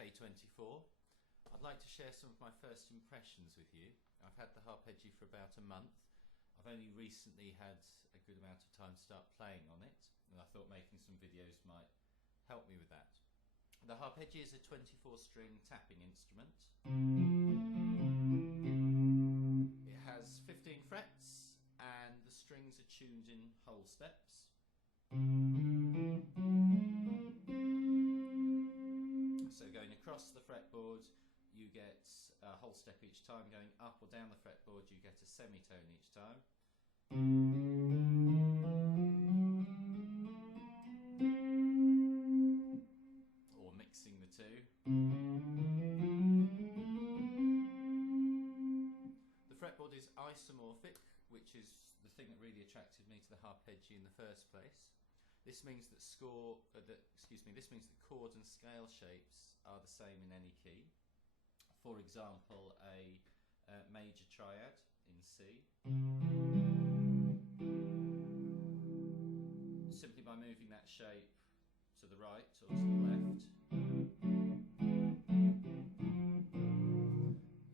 K24. I'd like to share some of my first impressions with you. I've had the Harpejji for about a month. I've only recently had a good amount of time to start playing on it, and I thought making some videos might help me with that. The Harpejji is a 24-string tapping instrument. It has 15 frets and the strings are tuned in whole steps. So going across the fretboard you get a whole step each time, going up or down the fretboard you get a semitone each time. Or mixing the two. The fretboard is isomorphic, which is the thing that really attracted me to the Harpejji in the first place. This means that chord and scale shapes are the same in any key. For example, a major triad in C. Simply by moving that shape to the right or to the left,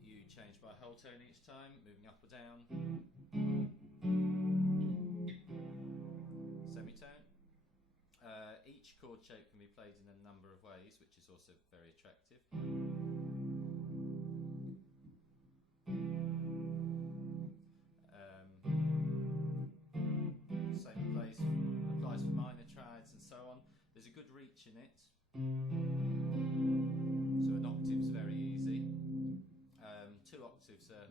you change by a whole tone each time, moving up or down. Semitone. Each chord shape can be played in a number of ways, which is also very attractive. Same applies for minor triads and so on. There's a good reach in it, so an octave's very easy. 2 octaves or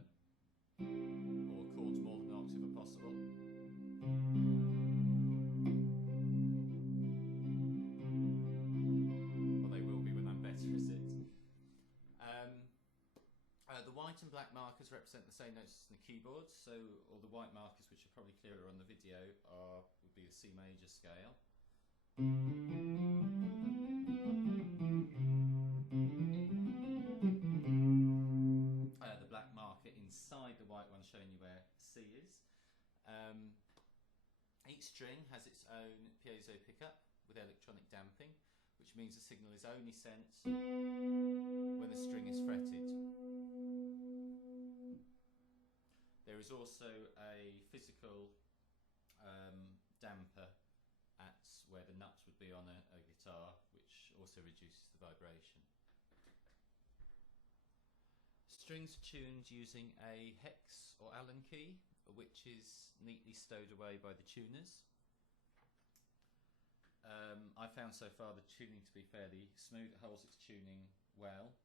chords more than an octave are possible. The white and black markers represent the same notes as in the keyboard, so all the white markers, which are probably clearer on the video, would be a C major scale. The black marker inside the white one showing you where C is. Each string has its own piezo pickup with electronic damping, which means the signal is only sent when the string is fretted. There is also a physical damper at where the nuts would be on a guitar, which also reduces the vibration. Strings are tuned using a hex or Allen key, which is neatly stowed away by the tuners. I found so far the tuning to be fairly smooth. It holds its tuning well.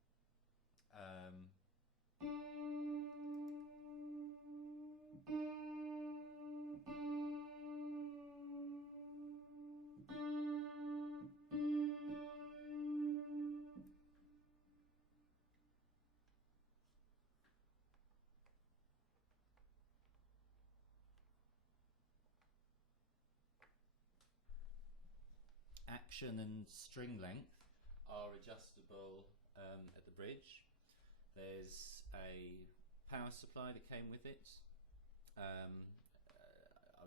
Action and string length are adjustable at the bridge. There's a power supply that came with it. I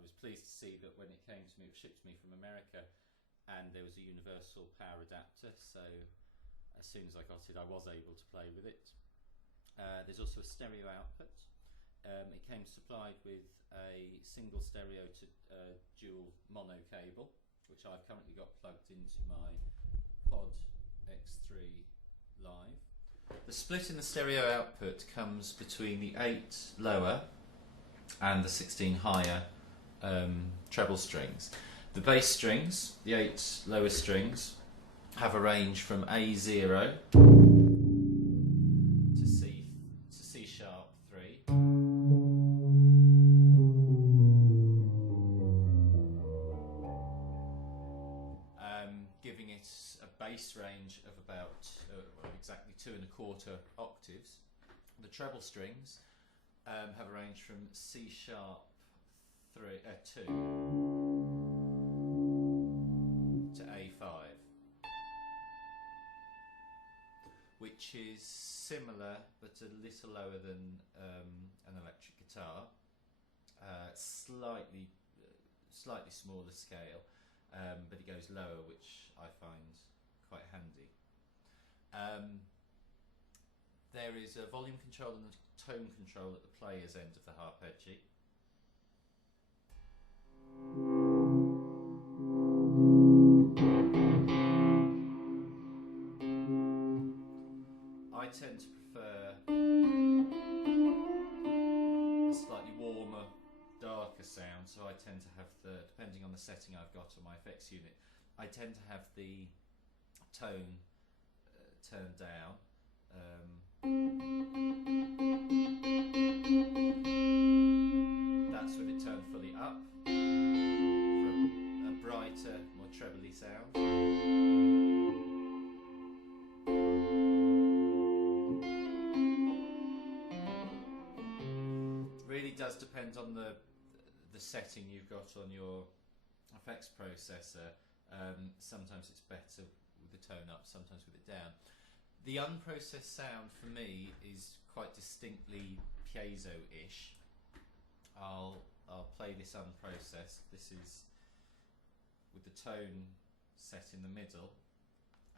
was pleased to see that when it came to me, it was shipped to me from America, and there was a universal power adapter, so as soon as I got it I was able to play with it. There's also a stereo output. It came supplied with a single stereo to dual mono cable, which I've currently got plugged into my Pod X3 Live. The split in the stereo output comes between the 8 lower and the 16 higher treble strings. The bass strings, the 8 lower strings, have a range from A0 to C sharp 3. Giving it a bass range of about exactly 2 1/4 octaves. The treble strings have a range from C sharp 2 to A5, which is similar but a little lower than an electric guitar. Slightly smaller scale. But it goes lower, which I find quite handy. There is a volume control and a tone control at the player's end of the Harpejji. I tend to prefer a slightly warmer, darker sound, so I tend to have depending on the setting I've got on my effects unit, I tend to have the tone turned down. That's with it turned fully up for a brighter, more trebly sound. Really does depend on the setting you've got on your effects processor. Sometimes it's better with the tone up, sometimes with it down. The unprocessed sound for me is quite distinctly piezo-ish. I'll play this unprocessed. This is with the tone set in the middle,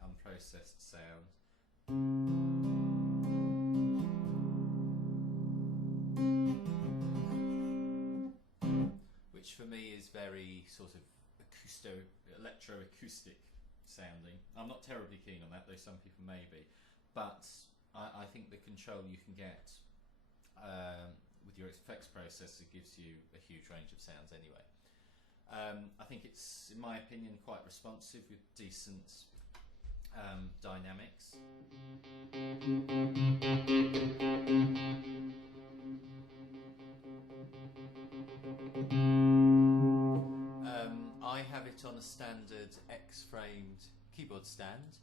unprocessed sound. Which for me is very sort of electro-acoustic sounding. I'm not terribly keen on that, though some people may be. But I think the control you can get with your effects processor gives you a huge range of sounds anyway. I think it's, in my opinion, quite responsive with decent dynamics. I have it on a standard X-framed keyboard stand.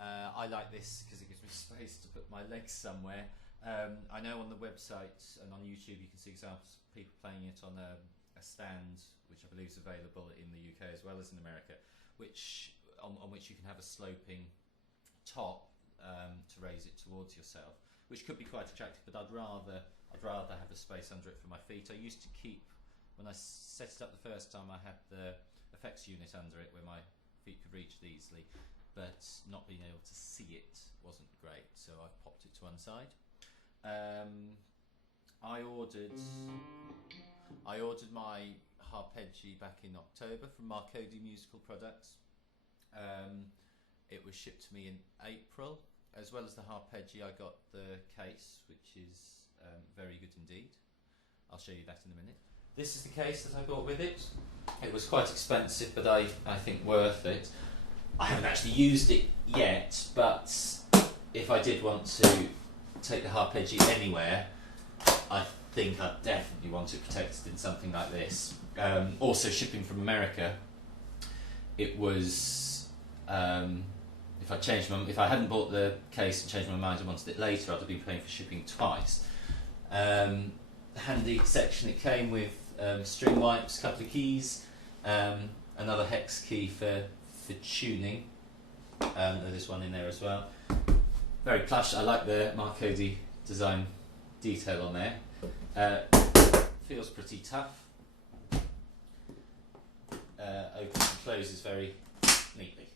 I like this because it gives me space to put my legs somewhere. I know on the website and on YouTube you can see examples of people playing it on a stand, which I believe is available in the UK as well as in America, which on which you can have a sloping top to raise it towards yourself, which could be quite attractive. But I'd rather have a space under it for my feet. I used to keep, when I set it up the first time, I had the effects unit under it where my feet could reach it easily, but not being able to see it wasn't great, so I've popped it to one side. I ordered my Harpejji back in October from Harpejji Musical Products. It was shipped to me in April. As well as the Harpejji, I got the case, which is very good indeed. I'll show you that in a minute. This is the case that I bought with it. It was quite expensive, but I think worth it. I haven't actually used it yet, but if I did want to take the Harpejji anywhere, I think I'd definitely want it protected in something like this. Also shipping from America, it was, if I hadn't bought the case and changed my mind and wanted it later, I'd have been paying for shipping twice. Handy section it came with, string wipes, couple of keys, another hex key for tuning. There's one in there as well. Very plush. I like the Harpejji design detail on there. Feels pretty tough. Opens and closes very neatly.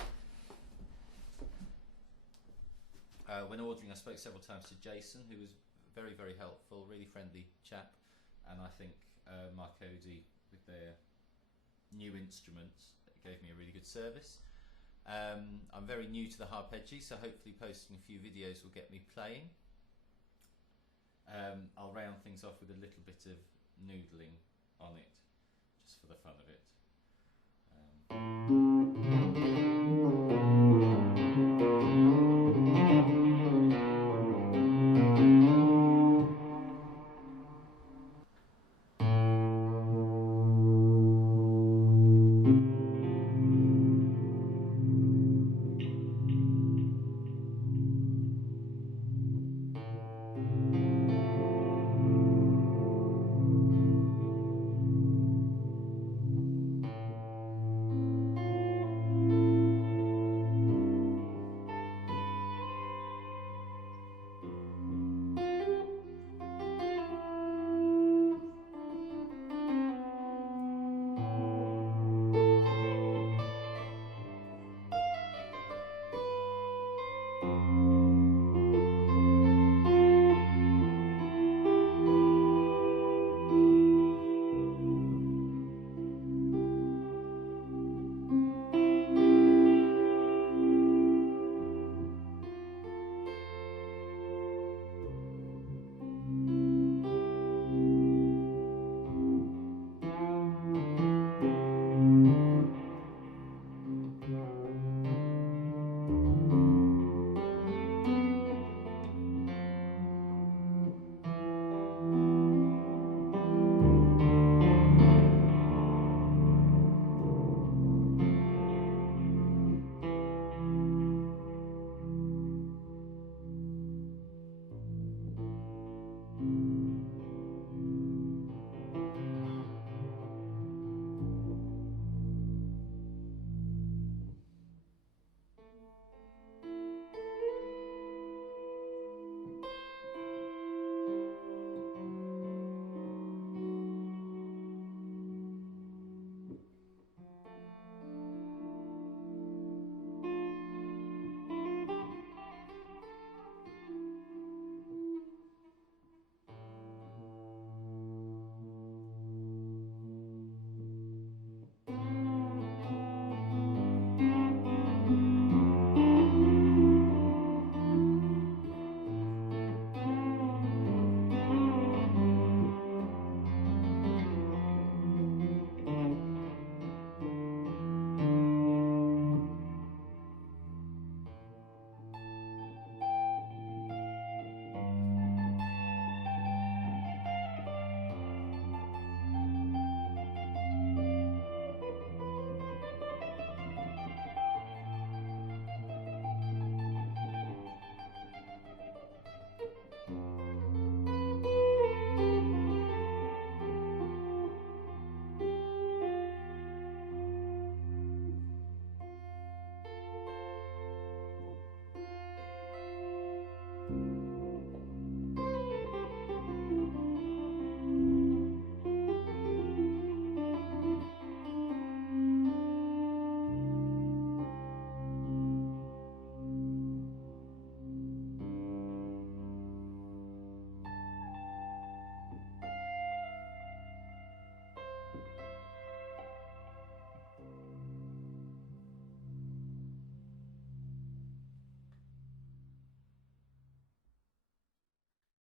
When ordering, I spoke several times to Jason, who was very, very helpful, really friendly chap, and I think Harpejji, with their new instruments, gave me a really good service. I'm very new to the Harpejji, so hopefully posting a few videos will get me playing. I'll round things off with a little bit of noodling on it, just for the fun of it.